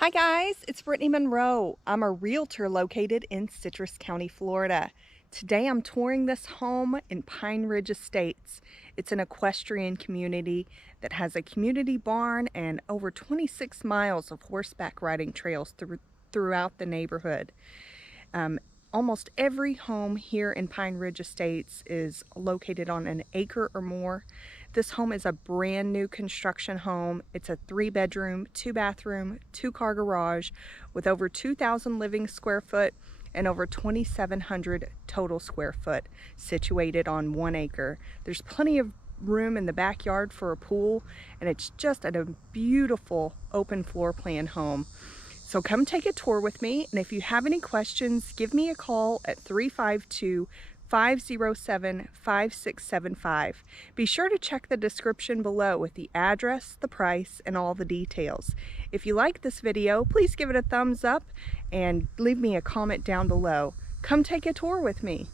Hi guys, it's Brittany Monroe. I'm a realtor located in Citrus County, Florida. Today I'm touring this home in Pine Ridge Estates. It's an equestrian community that has a community barn and over 26 miles of horseback riding trails throughout the neighborhood. Um, Almost every home here in Pine Ridge Estates is located on an acre or more. This home is a brand new construction home. It's a 3-bedroom, 2-bathroom, 2-car garage with over 2,000 living square foot and over 2,700 total square foot, situated on 1 acre. There's plenty of room in the backyard for a pool, and it's just a beautiful open floor plan home. So come take a tour with me, and if you have any questions, give me a call at 352-507-5675. Be sure to check the description below with the address, the price, and all the details. If you like this video, please give it a thumbs up and leave me a comment down below. Come take a tour with me.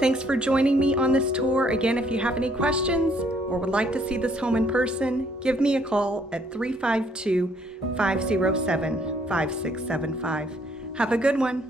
Thanks for joining me on this tour. Again, if you have any questions or would like to see this home in person, give me a call at 352-507-5675. Have a good one.